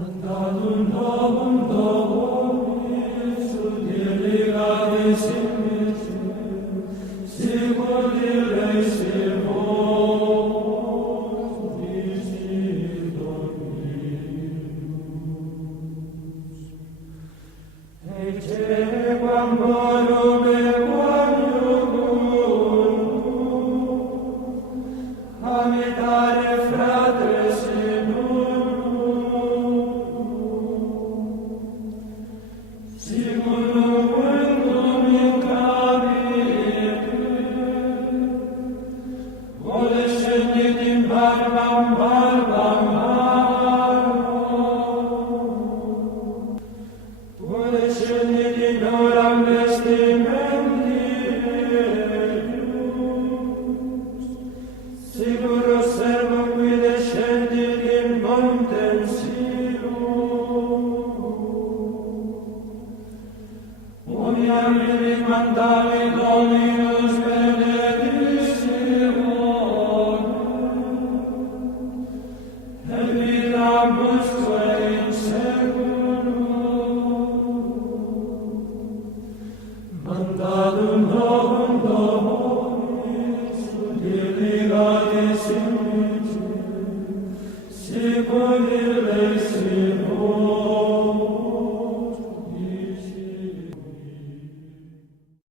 Andadum novum Dominus, delegatis in vite, sigur diles in vos, dicit Dominus. Ecce quam morum e quam iugum, amitare fratres in Siculum mundum incabite, vole scendit in barbam vole scendit in oram vestimenti eius, sigurus servum qui descendit in montem Sion, omniam mandare